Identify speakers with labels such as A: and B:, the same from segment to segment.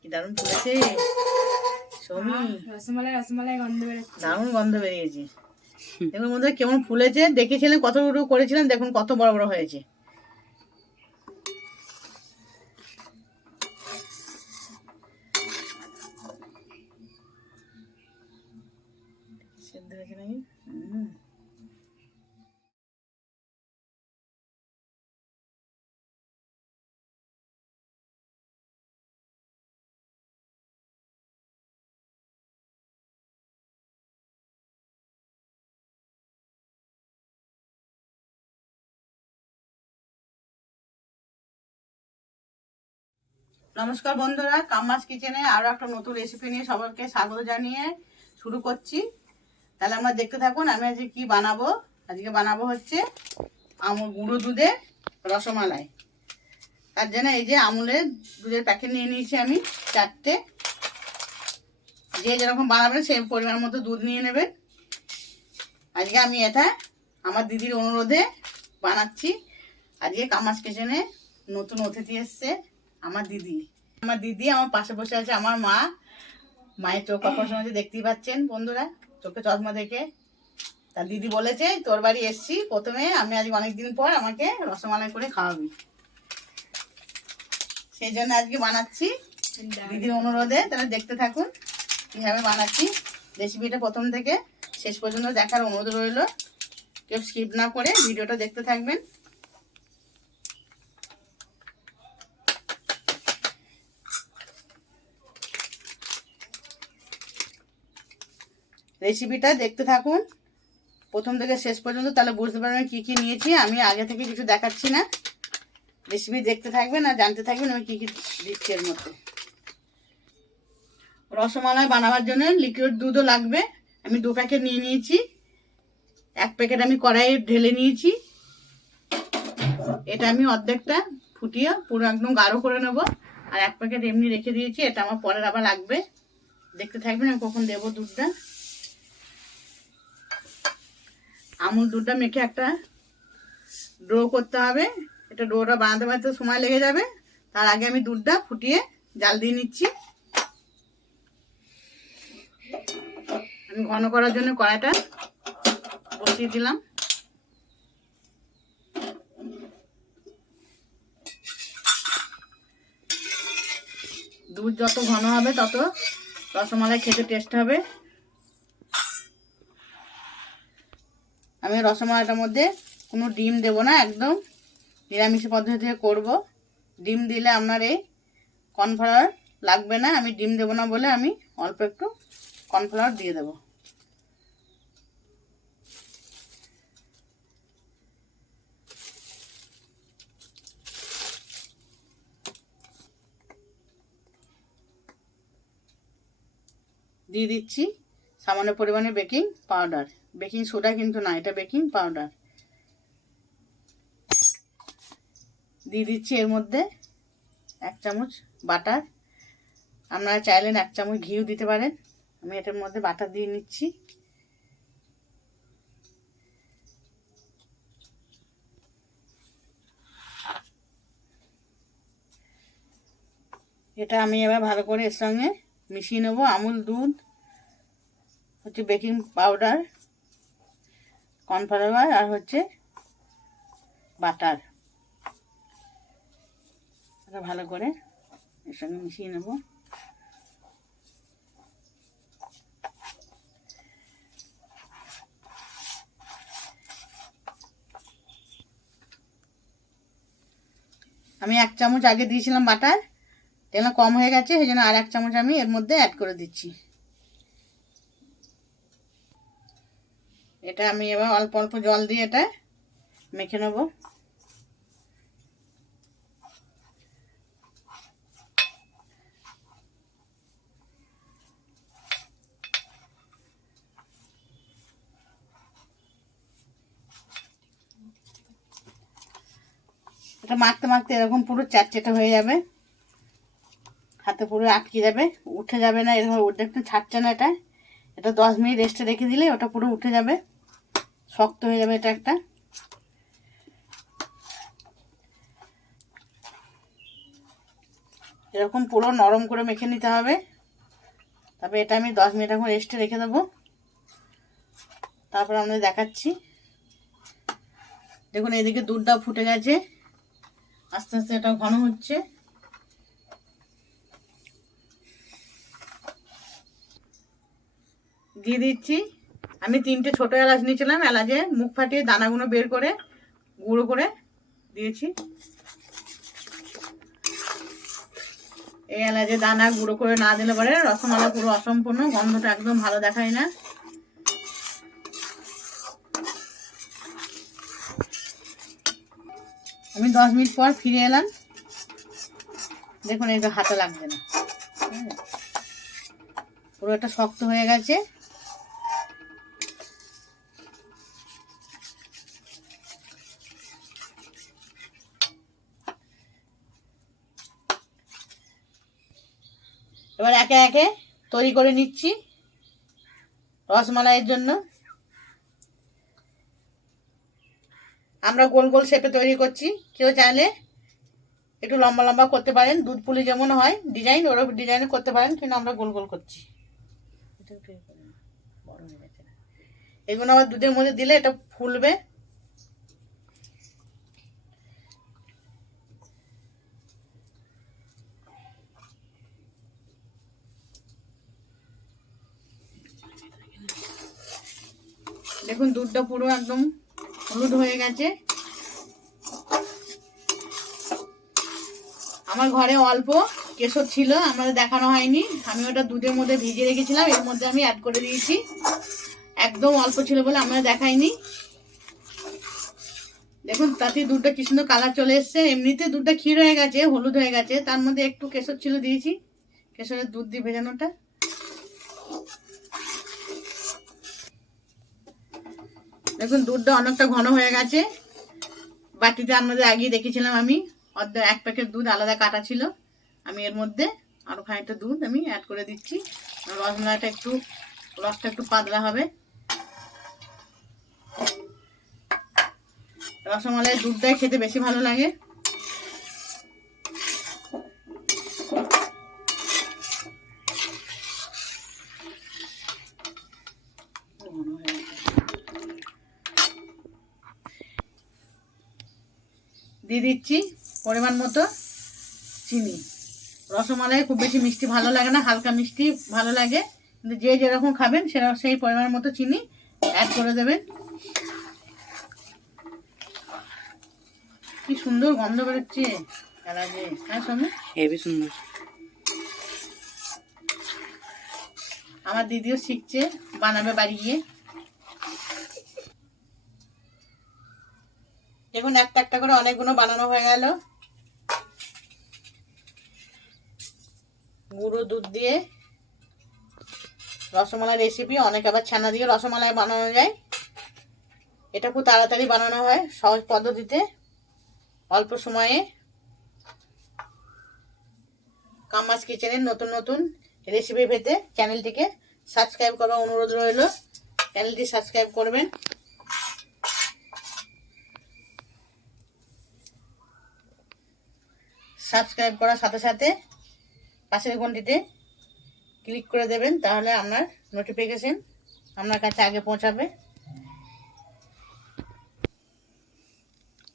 A: কি দারুণ ফুলেছে সৌমি
B: রসমালাই রসমালাই গন্ধ বেরোচ্ছে।
A: দারুণ গন্ধ বেরিয়েছে। দেখুন মধ্যে কেমন ফুলেছে। দেখেছিলেন কত করেছিলেন দেখুন কত বড় বড় হয়েছে। নমস্কার বন্ধুরা কামাস কিচেনে আরও একটা নতুন রেসিপি নিয়ে সবাইকে স্বাগত জানিয়ে শুরু করছি। তাহলে আমরা দেখতে থাকুন, আমি আজকে কি বানাবো? আজকে বানাবো হচ্ছে আমুল গুঁড়ো দুধে রসমালাই। তার জন্য এই যে আমুলের দুধের প্যাকেট নিয়ে নিয়েছি আমি চারটে। যে যেরকম বানাবেন সেই পরিমাণ মতো দুধ নিয়ে নেবেন। আজকে আমি এটা আমার দিদির অনুরোধে বানাচ্ছি। আজকে কামাস কিচেনে নতুন অতিথি এসছে। আমার দিদি। আমার দিদি আমার পাশে বসে আছে আমার মা। মায়ের চোখ অপারেশন হচ্ছে দেখতেই পাচ্ছেন বন্ধুরা, চোখে চশমা দেখে। তা দিদি বলেছে, তোর বাড়ি এসছি প্রথমে, আমি আজকে অনেকদিন পর আমাকে রসমালাই করে খাওয়াবি। সেই জন্য আজকে বানাচ্ছি। দিদির অনুরোধে তাহলে দেখতে থাকুন কীভাবে বানাচ্ছি। রেসিপিটা প্রথম থেকে শেষ পর্যন্ত দেখার অনুরোধ রইল। কেউ স্কিপ না করে ভিডিওটা দেখতে থাকবেন। রেসিপিটা দেখতে থাকুন। প্রথম থেকে শেষ পর্যন্ত তাহলে বুঝতে পারবেন কী কী নিয়েছি। আমি আগে থেকে কিছু দেখাচ্ছি না। রেসিপি দেখতে থাকবেন আর জানতে থাকবেন আমি কী কী দিচ্ছি এর মধ্যে। রসমালাই বানাবার জন্য লিকুইড দুধও লাগবে। আমি দু প্যাকেট নিয়ে নিয়েছি। এক প্যাকেট আমি কড়াইয়ে ঢেলে নিয়েছি। এটা আমি অর্ধেকটা ফুটিয়ে পুরো একদম গাঢ় করে নেব। আর এক প্যাকেট এমনি রেখে দিয়েছি। এটা আমার পরের আবার লাগবে। দেখতে থাকবেন আমি কখন দেবো দুধটা। আমুল দুধটা মেখে একটা ডো করতে হবে। এটা ডোটা বানাতে বানাতে সময় লেগে যাবে। তার আগে আমি দুধটা ফুটিয়ে জাল দিয়ে নিচ্ছি। আমি ঘন করার জন্য কড়াইটা বসিয়ে দিলাম। দুধ যত ঘন হবে তত রসমালাই খেতে টেস্ট হবে। আমি রসমালাইটার মধ্যে কোনো ডিম দেব না, একদম নিরামিষ পদ্ধতিতে করব। ডিম দিলে আপনার এই কর্নফ্লাওয়ার লাগবে না, আমি ডিম দেবো না বলে আমি অল্প একটু কর্নফ্লাওয়ার দিয়ে দেবো। দিয়ে দিচ্ছি সামান্য পরিমাণে বেকিং পাউডার। বেকিং সোডা কিন্তু না, এটা বেকিং পাউডার। দিয়ে দিচ্ছি এর মধ্যে এক চামচ বাটার। আপনারা চাইলেন এক চামচ ঘিও দিতে পারেন। আমি এটার মধ্যে বাটার দিয়ে নিচ্ছি। এটা আমি এবার ভালো করে এর সঙ্গে মিশিয়ে নেব। আমুল দুধ, হচ্ছে বেকিং পাউডার। কর্নফ্লাওয়ার আর হচ্ছে বাটার। এটা ভালো করে এর সঙ্গে মিশিয়ে নেব। আমি এক চামচ আগে দিয়েছিলাম বাটার, তেল কম হয়ে গেছে, সেই জন্য আর এক চামচ আমি এর মধ্যে অ্যাড করে দিচ্ছি। এটা আমি এবার অল্প অল্প জল দিয়ে এটা মেখে নেব। এটা মাখতে মাখতে এরকম পুরো চারচেটা হয়ে যাবে। হাতে পুরো আটকে যাবে, উঠে যাবে না, এরকম দেখতে ছাড়ছে না এটা। এটা দশ মিনিট রেস্টে রেখে দিলে ওটা পুরো উঠে যাবে। শক্ত হয়ে যাবে এটা একটা। এরকম পুরো নরম করে মেখে নিতে হবে। তারপরে এটা আমি দশ মিনিট এখন রেস্টে রেখে দেবো। তারপর আপনাদের দেখাচ্ছি। দেখুন, এদিকে দুধটা ফুটে গেছে। আস্তে আস্তে এটা ঘন হচ্ছে। দিয়ে দিচ্ছি। আমি তিনটে ছোট এলাচ নিয়েছিলাম, এলাচে মুখ ফাটিয়ে দানাগুলো বের করে গুঁড়ো করে দিয়েছি। এই এলাচে দানা গুঁড়ো করে না দিলে পরে রসমালা পুরো অসম্পূর্ণ, গন্ধটা একদম ভালো দেখায় না। আমি দশ মিনিট পর ফিরে এলাম। দেখুন এটা হাতে লাগছে না। পুরো একটা শক্ত হয়ে গেছে। এবার একে একে তৈরি করে নিচ্ছি রসমালাইয়ের জন্য। আমরা গোল গোল শেপে তৈরি করছি। কেউ চাইলে একটু লম্বা লম্বা করতে পারেন। দুধ পুলি যেমন হয়, ডিজাইন ওরকম ডিজাইন করতে পারেন, কিন্তু আমরা গোল গোল করছি। এগুলো আবার দুধের মধ্যে দিলে এটা ফুলবে। দেখুন, দুধটা পুরো একদম হলুদ হয়ে গেছে। আমার ঘরে অল্প কেশর ছিল, আমাদের দেখানো হয়নি। আমি ওটা দুধের মধ্যে ভিজিয়ে রেখেছিলাম, এর মধ্যে আমি অ্যাড করে দিয়েছি। একদম অল্প ছিল বলে আমরা দেখাইনি। দেখুন, তাতে দুধটা কি সুন্দর কালার চলে এসছে। এমনিতে দুধটা ক্ষীর হয়ে গেছে, হলুদ হয়ে গেছে, তার মধ্যে একটু কেশর ছিল দিয়েছি। কেশরের দুধ দিয়ে ভেজানোটা। দেখুন, দুধটা অনেকটা ঘন হয়ে গেছে। বাটিতে আপনাদের আগেই দেখেছিলাম আমি। অর্ধ এক প্যাকেট দুধ, আলাদা কাটা ছিল। আমি এর মধ্যে আরও খানিকটা দুধ আমি অ্যাড করে দিচ্ছি। রসমালাইটা একটু, রসটা একটু পাতলা হবে। রসমালাই দুধটাই খেতে বেশি ভালো লাগে। দিচ্ছি পরিমাণ মতো চিনি। রসমালাই খুব বেশি মিষ্টি ভালো লাগে না হালকা মিষ্টি ভালো লাগে। কিন্তু যে যেরকম খাবেন সেরকম সেই পরিমাণ মতো চিনি অ্যাড করে দেবেন। কি সুন্দর গন্ধ বেরোচ্ছে। এলাচে হ্যাঁ সঙ্গে
C: হেভি সুন্দর।
A: আমার দিদিও শিখছে বানাবে বাড়ি গিয়ে। দেখুন, একটা একটা করে অনেকগুলো বানানো হয়ে গেল। গুঁড়ো দুধ দিয়ে রসমালাই রেসিপি অনেক আবার ছানা দিয়ে রসমালাই বানানো যায়। এটা খুব তাড়াতাড়ি বানানো হয়, সহজ পদ্ধতিতে, অল্প সময়ে। কামাস কিচেনের নতুন নতুন রেসিপি পেতে চ্যানেলটিকে সাবস্ক্রাইব করার অনুরোধ রইল। চ্যানেলটি সাবস্ক্রাইব করবেন। সাবস্ক্রাইব করার সাথে সাথে পাশের ঘন্টিতে ক্লিক করে দেবেন, তাহলে আপনার নোটিফিকেশন আপনার কাছে আগে পৌঁছাবে।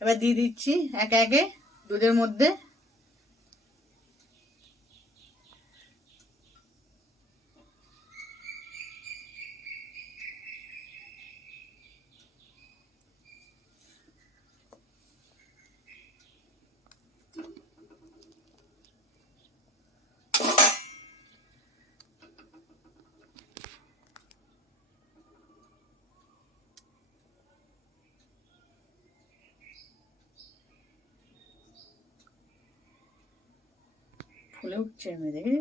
A: এবার দিয়ে দিচ্ছি একে একে দুধের মধ্যে। ফুলে উঠছে আমি দেখি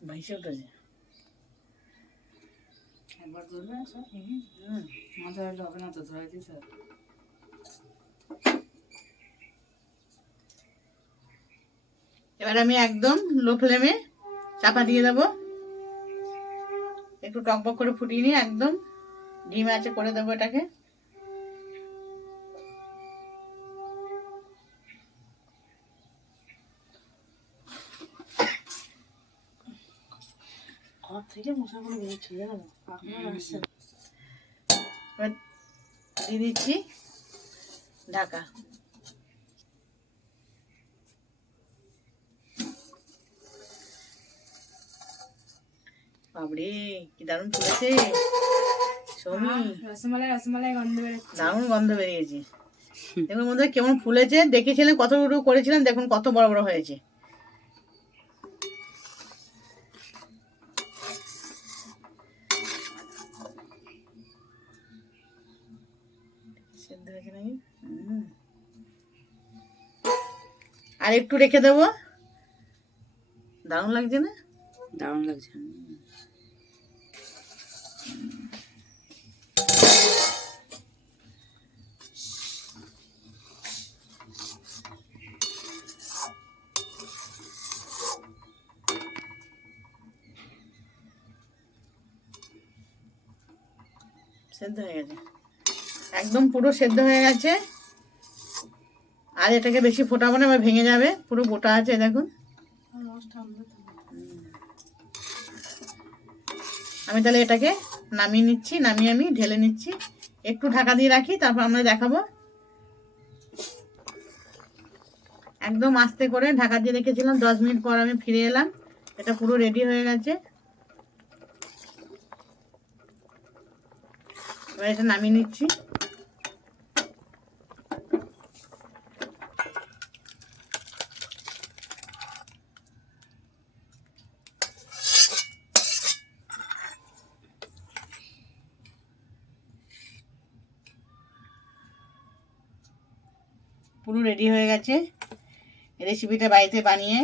A: ভাইসে উঠেছে।
C: একবার ধরবে
A: হুম।
C: মাথা হবে না তো ধরাইতে স্যার।
A: এবার আমি একদম লো ফ্লেমে চাপা দিয়ে দেবো। একটু টকবক করে ফুটিয়ে নিয়ে একদম ডিম আছে করে দেবো এটাকে। থেকে আসছে দিয়ে দিচ্ছি ঢাকা বাবরে কি দারুণ ফুলেছে সৌমি
B: রসমালাই রসমালাই গন্ধ
A: দারুণ গন্ধ বেরিয়েছে দেখুন মধ্যে কেমন ফুলেছে দেখেছিলেন কত করেছিলেন দেখুন কত বড় বড় হয়েছে সেদ্ধ হয়েছে আর একটু রেখে দেবো। দারুণ লাগছে না?
C: দারুণ লাগছে।
A: সেদ্ধ হয়ে গেছে। একদম পুরো সেদ্ধ হয়ে গেছে। আর এটাকে বেশি ফোটাবো না, এবার ভেঙে যাবে। পুরো গোটা আছে, দেখুন। আমি তাহলে এটাকে নামিয়ে নিচ্ছি, নামিয়ে আমি ঢেলে নিচ্ছি। একটু ঢাকা দিয়ে রাখি, তারপর আমরা দেখাবো। একদম আস্তে করে ঢাকা দিয়ে রেখেছিলাম, দশ মিনিট পর আমি ফিরে এলাম। এটা পুরো রেডি হয়ে গেছে। এবার এটা নামিয়ে নিচ্ছি পুরো গেছে রেসিপিটা বাড়িতে বানিয়ে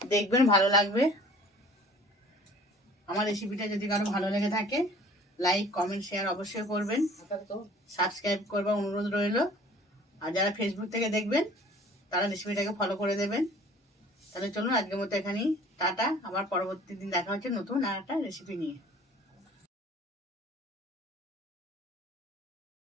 A: দেখবেন, ভালো লাগবে। আমার রেসিপিটা যদি কারও ভালো লেগে থাকে লাইক কমেন্ট শেয়ার অবশ্যই করবেন। সাবস্ক্রাইব করবার অনুরোধ রইল। আর যারা ফেসবুক থেকে দেখবেন, তারা রেসিপিটাকে ফলো করে দেবেন। তাহলে চলুন আজকের মতো এখানেই। টাটা, আবার পরবর্তী দিন দেখা হচ্ছে নতুন আর একটা রেসিপি নিয়ে।